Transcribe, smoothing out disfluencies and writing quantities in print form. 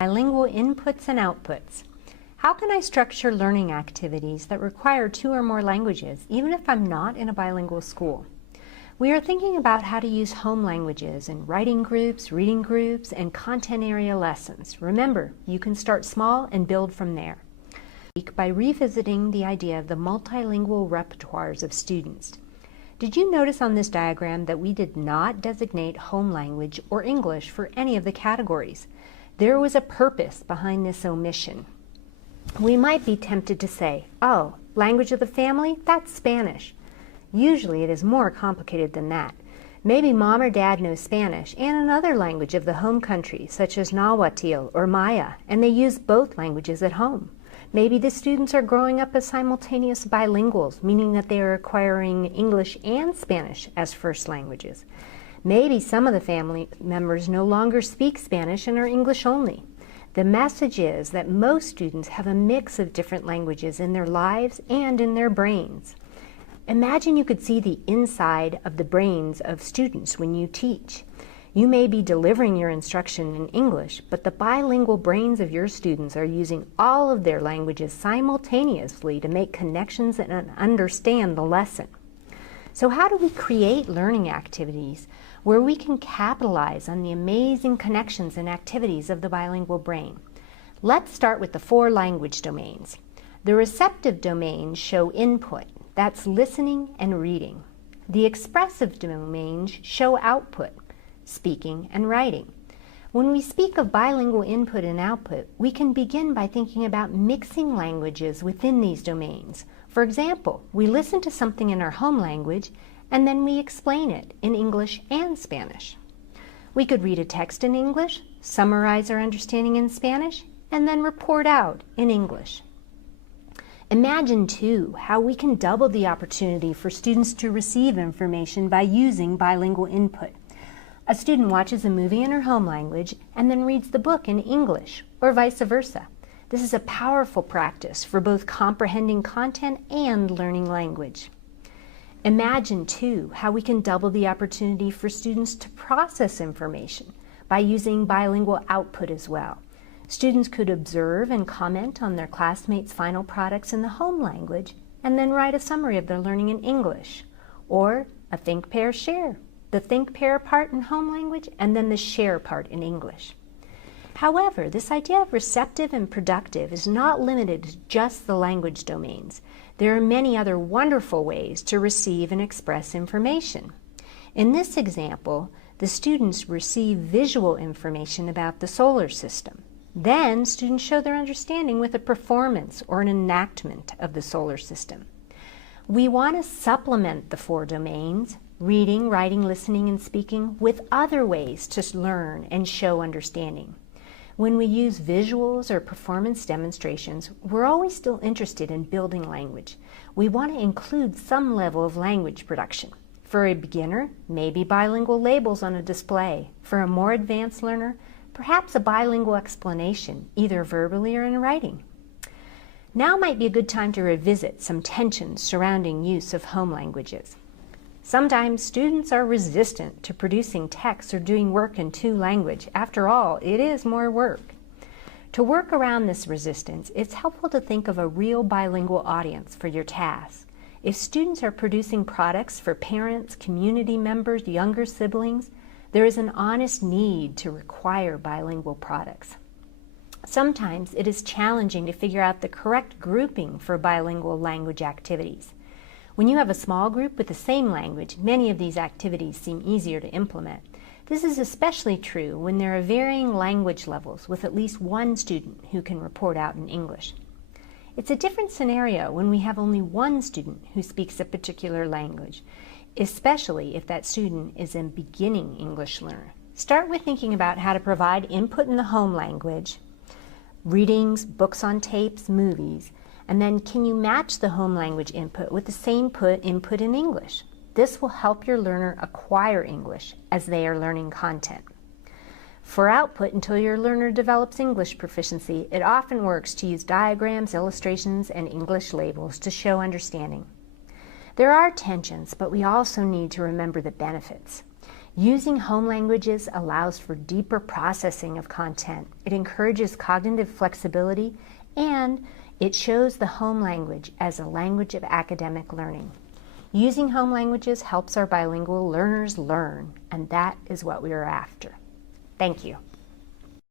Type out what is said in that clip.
Bilingual inputs and outputs. How can I structure learning activities that require 2 or more languages, even if I'm not in a bilingual school? We are thinking about how to use home languages in writing groups, reading groups, and content area lessons. Remember, you can start small and build from there. By revisiting the idea of the multilingual repertoires of students. Did you notice on this diagram that we did not designate home language or English for any of the categories? There was a purpose behind this omission. We might be tempted to say, oh, language of the family, that's Spanish. Usually it is more complicated than that. Maybe mom or dad knows Spanish and another language of the home country, such as Nahuatl or Maya, and they use both languages at home. Maybe the students are growing up as simultaneous bilinguals, meaning that they are acquiring English and Spanish as first languages. Maybe some of the family members no longer speak Spanish and are English only. The message is that most students have a mix of different languages in their lives and in their brains. Imagine you could see the inside of the brains of students when you teach. You may be delivering your instruction in English, but the bilingual brains of your students are using all of their languages simultaneously to make connections and understand the lesson. So how do we create learning activities where we can capitalize on the amazing connections and activities of the bilingual brain? Let's start with the 4 language domains. The receptive domains show input, that's listening and reading. The expressive domains show output, speaking and writing. When we speak of bilingual input and output, we can begin by thinking about mixing languages within these domains. For example, we listen to something in our home language and then we explain it in English and Spanish. We could read a text in English, summarize our understanding in Spanish, and then report out in English. Imagine, too, how we can double the opportunity for students to receive information by using bilingual input. A student watches a movie in her home language and then reads the book in English, or vice versa. This is a powerful practice for both comprehending content and learning language. Imagine, too, how we can double the opportunity for students to process information by using bilingual output as well. Students could observe and comment on their classmates' final products in the home language and then write a summary of their learning in English, or a think, pair, share. The think, pair part in home language and then the share part in English. However, this idea of receptive and productive is not limited to just the language domains. There are many other wonderful ways to receive and express information. In this example, the students receive visual information about the solar system. Then, students show their understanding with a performance or an enactment of the solar system. We want to supplement the 4 domains, reading, writing, listening, and speaking, with other ways to learn and show understanding. When we use visuals or performance demonstrations, we're always still interested in building language. We want to include some level of language production. For a beginner, maybe bilingual labels on a display. For a more advanced learner, perhaps a bilingual explanation, either verbally or in writing. Now might be a good time to revisit some tensions surrounding use of home languages. Sometimes students are resistant to producing text or doing work in 2 languages. After all, it is more work. To work around this resistance, it's helpful to think of a real bilingual audience for your task. If students are producing products for parents, community members, younger siblings, there is an honest need to require bilingual products. Sometimes it is challenging to figure out the correct grouping for bilingual language activities. When you have a small group with the same language, many of these activities seem easier to implement. This is especially true when there are varying language levels with at least 1 student who can report out in English. It's a different scenario when we have only 1 student who speaks a particular language, especially if that student is a beginning English learner. Start with thinking about how to provide input in the home language, readings, books on tapes, movies, and then can you match the home language input with the same input in English? This will help your learner acquire English as they are learning content. For output, until your learner develops English proficiency, it often works to use diagrams, illustrations, and English labels to show understanding. There are tensions, but we also need to remember the benefits. Using home languages allows for deeper processing of content. It encourages cognitive flexibility, and it shows the home language as a language of academic learning. Using home languages helps our bilingual learners learn, and that is what we are after. Thank you.